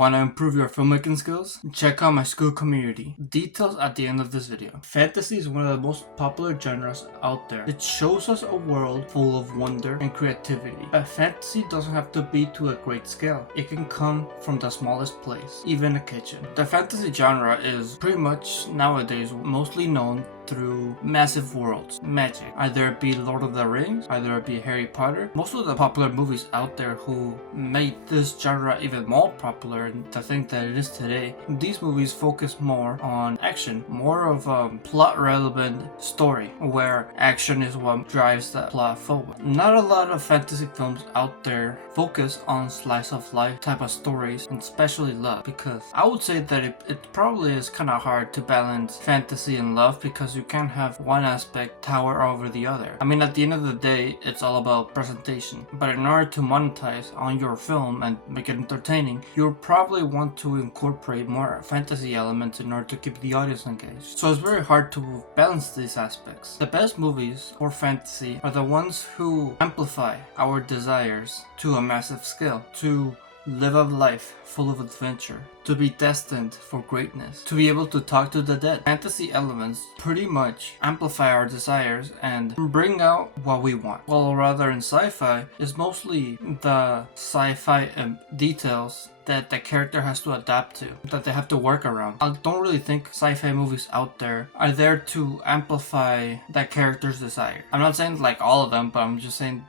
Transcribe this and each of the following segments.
Want to improve your filmmaking skills? Check out my Scoob community. Details at the end of this video. Fantasy is one of the most popular genres out there. It shows us a world full of wonder and creativity. But fantasy doesn't have to be to a great scale. It can come from the smallest place, even a kitchen. The fantasy genre is pretty much nowadays mostly known through massive worlds, magic. Either it be Lord of the Rings, either it be Harry Potter. Most of the popular movies out there who made this genre even more popular and to think that it is today, these movies focus more on action, more of a plot relevant story where action is what drives the plot forward. Not a lot of fantasy films out there focus on slice of life type of stories, and especially love, because I would say that it probably is kind of hard to balance fantasy and love because you can't have one aspect tower over the other. I mean, at the end of the day, it's all about presentation. But in order to monetize on your film and make it entertaining, you'll probably want to incorporate more fantasy elements in order to keep the audience engaged. So it's very hard to balance these aspects. The best movies for fantasy are the ones who amplify our desires to a massive scale, to live a life full of adventure, to be destined for greatness, to be able to talk to the dead. Fantasy elements pretty much amplify our desires and bring out what we want. While rather in sci-fi, it's mostly the sci-fi details that the character has to adapt to, that they have to work around. I don't really think sci-fi movies out there are there to amplify that character's desire. I'm not saying like all of them, but I'm just saying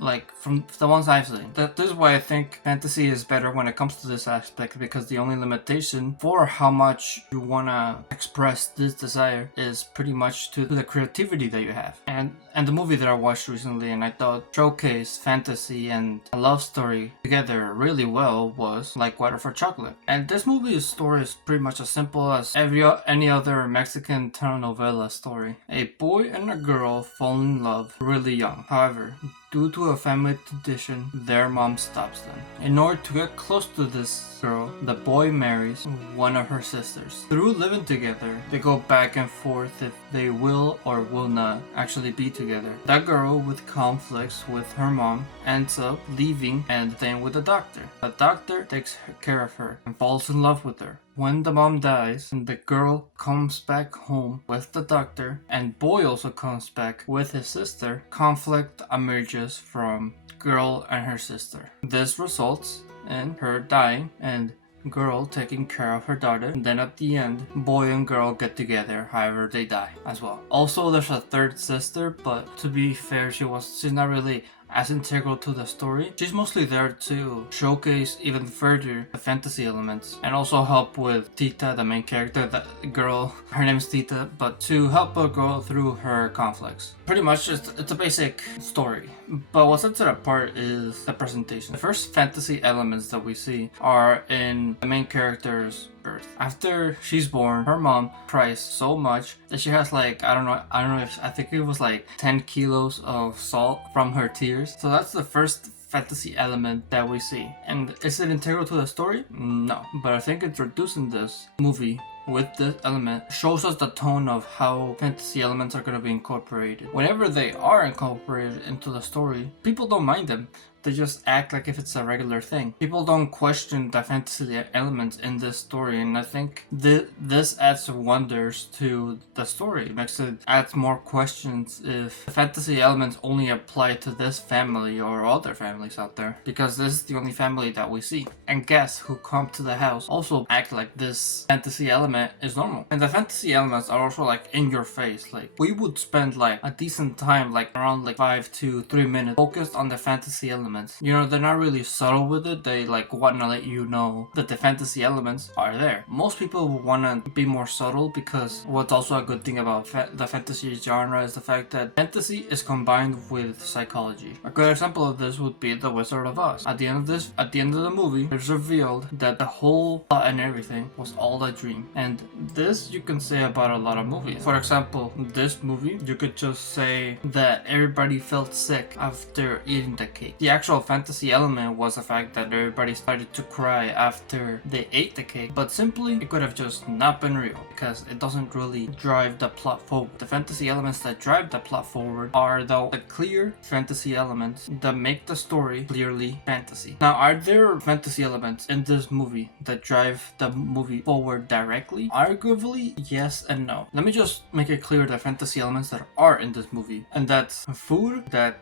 like from the ones I've seen. This is why I think fantasy is better when it comes to this aspect, because the only limitation for how much you want to express this desire is pretty much to the creativity that you have. And the movie that I watched recently and I thought showcased fantasy and a love story together really well was Like Water for Chocolate. And this movie's story is pretty much as simple as any other Mexican telenovela story. A boy and a girl fall in love really young. However, due to a family tradition, their mom stops them. In order to get close to this girl, the boy marries one of her sisters. Through living together, they go back and forth if they will or will not actually be together. That girl, with conflicts with her mom, ends up leaving and staying with the doctor. The doctor takes care of her and falls in love with her. When the mom dies and the girl comes back home with the doctor and boy also comes back with his sister, conflict emerges from girl and her sister. This results in her dying and girl taking care of her daughter, and then at the end boy and girl get together, however they die as well. Also there's a third sister, but to be fair, she's not really as integral to the story. She's mostly there to showcase even further the fantasy elements and also help with Tita, the main character, the girl, her name's Tita, but to help her go through her conflicts. Pretty much it's a basic story, but what sets it apart is the presentation. The first fantasy elements that we see are in the main character's birth. After she's born, her mom cries so much that she has like, I think it was like 10 kilos of salt from her tears. So that's the first fantasy element that we see. And is it integral to the story? No. But I think introducing this movie with this element shows us the tone of how fantasy elements are going to be incorporated. Whenever they are incorporated into the story, people don't mind them. They just act like if it's a regular thing. People don't question the fantasy elements in this story, and I think this adds wonders to the story. It makes it adds more questions if the fantasy elements only apply to this family or other families out there, because this is the only family that we see. And guests who come to the house also act like this fantasy element is normal. And the fantasy elements are also like in your face. Like we would spend like a decent time, like around like 5 to 3 minutes focused on the fantasy elements. You know, they're not really subtle with it. They like want to let you know that the fantasy elements are there. Most people want to be more subtle, because what's also a good thing about the fantasy genre is the fact that fantasy is combined with psychology. A good example of this would be The Wizard of Oz. At the end of the movie, it's revealed that the whole plot and everything was all a dream, And this you can say about a lot of movies. For example, this movie, you could just say that everybody felt sick after eating the cake. The actual fantasy element was the fact that everybody started to cry after they ate the cake, but simply it could have just not been real because it doesn't really drive the plot forward. The fantasy elements that drive the plot forward are though the clear fantasy elements that make the story clearly fantasy. Now, are there fantasy elements in this movie that drive the movie forward directly? Arguably, yes and no. Let me just make it clear the fantasy elements that are in this movie, and that's food that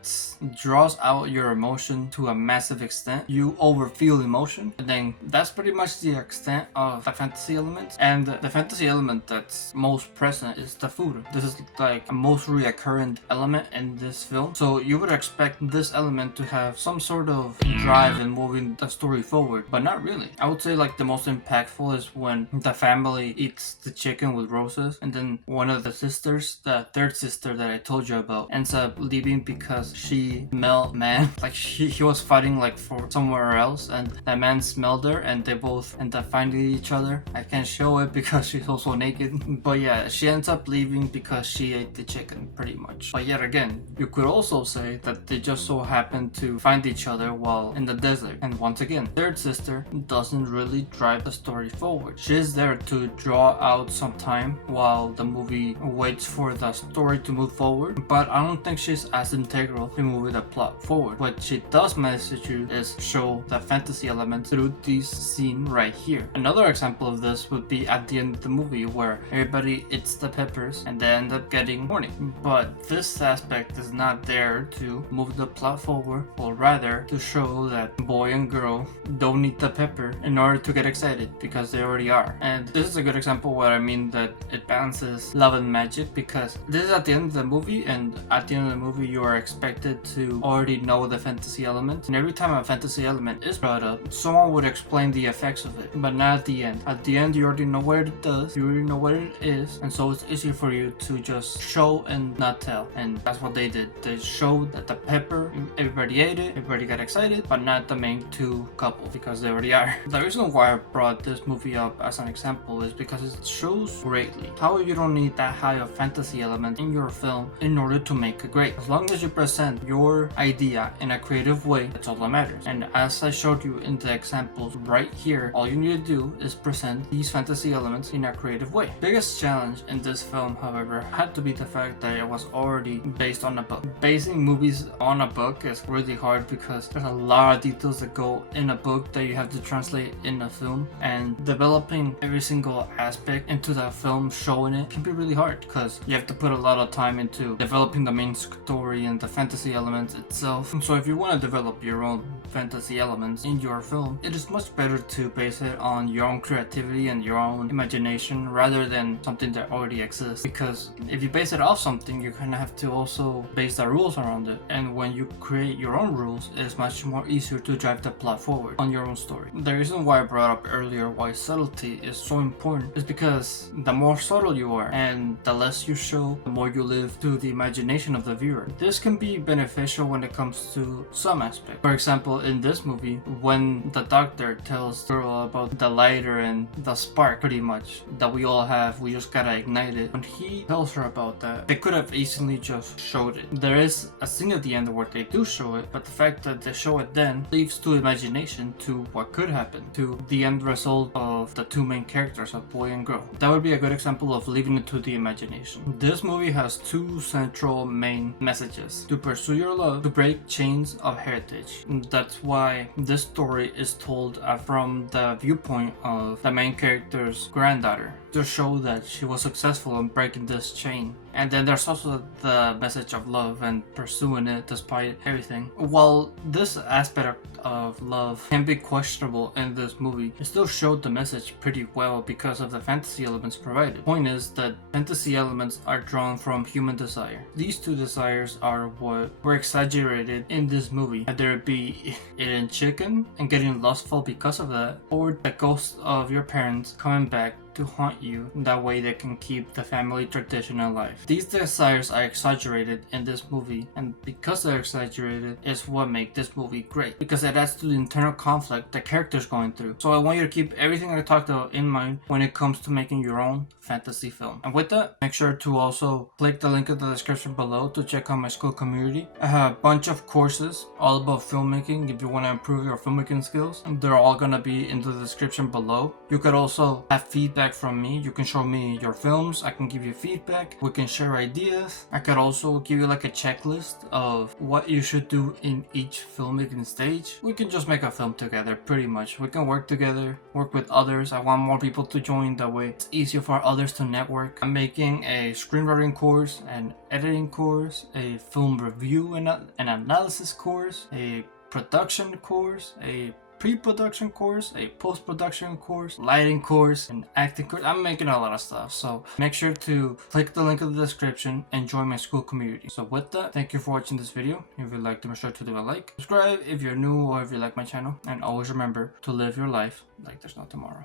draws out your emotion to a massive extent. You overfeel emotion, and then that's pretty much the extent of the fantasy elements. And the fantasy element that's most present is the food. This is like a most recurrent element in this film, so you would expect this element to have some sort of drive in moving the story forward, but not really. I would say like the most impactful is when the family eats the chicken with roses, and then one of the sisters, the third sister that I told you about, ends up leaving because she smelled man. Like he was fighting like for somewhere else, and that man smelled her, and they both end up finding each other. I can't show it because she's also naked, but yeah, she ends up leaving because she ate the chicken pretty much. But yet again, you could also say that they just so happened to find each other while in the desert. And once again, third sister doesn't really drive the story forward. She's there to draw out some time while the movie waits for the story to move forward, but I don't think she's as integral in moving the plot forward. What she does manage to do is show the fantasy element through this scene right here. Another example of this would be at the end of the movie where everybody eats the peppers and they end up getting horny. But this aspect is not there to move the plot forward, or rather to show that boy and girl don't need the pepper in order to get excited because they already are. And this is a good example where I mean that it balances love and magic, because this is at the end of the movie, and at the end of the movie you are expected to already know the fantasy element, and every time a fantasy element is brought up, someone would explain the effects of it, but not at the end. At the end you already know what it does, you already know what it is, and so it's easier for you to just show and not tell. And that's what they did. They showed that the pepper, everybody ate it, everybody got excited, but not the main two couples because they already are. The reason why I brought this movie up as an example is because it shows greatly how you don't need that high of fantasy element in your film in order to make it great. As long as you present your idea in a creative way, that's all that matters. And as I showed you in the examples right here, all you need to do is present these fantasy elements in a creative way. Biggest challenge in this film, however, had to be the fact that it was already based on a book. Basing movies on a book is really hard because there's a lot of details that go in a book that you have to translate in a film, and developing every single aspect into the film, showing it, can be really hard because you have to put a lot of time into developing the main story and the fantasy elements itself. So if you want to develop your own fantasy elements in your film, it is much better to base it on your own creativity and your own imagination rather than something that already exists, because if you base it off something, you kind of have to also base the rules around it, and when you create your own rules, it's much more easier to drive the plot forward on your own story. The reason why I brought up earlier why subtlety is so important is because the more subtle you are and the less you show, the more you live to the imagination of the viewer. This can be beneficial when it comes to some aspects. For example, in this movie, when the doctor tells the girl about the lighter and the spark pretty much that we all have, we just gotta ignite it. When he tells her about that, they could have easily just showed it. There is a scene at the end where they do show it, but the fact that they show it then leaves to imagination to what could happen, to the end result of the two main characters, of boy and girl. That would be a good example of leaving it to the imagination. This movie has two central main messages: to pursue your love, to break chains of heritage. That's why this story is told from the viewpoint of the main character's granddaughter, to show that she was successful in breaking this chain. And then there's also the message of love and pursuing it despite everything. While this aspect of love can be questionable in this movie, it still showed the message pretty well because of the fantasy elements provided. The point is that fantasy elements are drawn from human desire. These two desires are what were exaggerated in this movie, whether it be eating chicken and getting lustful because of that, or the ghost of your parents coming back to haunt you. That way they can keep the family tradition alive. These desires are exaggerated in this movie, and because they're exaggerated is what makes this movie great, because it adds to the internal conflict the character's going through. So I want you to keep everything I talked about in mind when it comes to making your own fantasy film. And with that, make sure to also click the link in the description below to check out my Skool community. I have a bunch of courses all about filmmaking if you want to improve your filmmaking skills. They're all gonna be in the description below. You could also have feedback from me. You can show me your films, I can give you feedback, we can share ideas. I could also give you like a checklist of what you should do in each filmmaking stage. We can just make a film together, pretty much. We can work together, work with others. I want more people to join, that way it's easier for others to network. I'm making a screenwriting course, an editing course, a film review and an analysis course, a production course, a pre-production course, a post-production course, lighting course, an acting course. I'm making a lot of stuff, so make sure to click the link in the description and join my Skool community. So with that, thank you for watching this video. If you liked it, make sure to leave a like, subscribe if you're new or if you like my channel, and always remember to live your life like there's no tomorrow.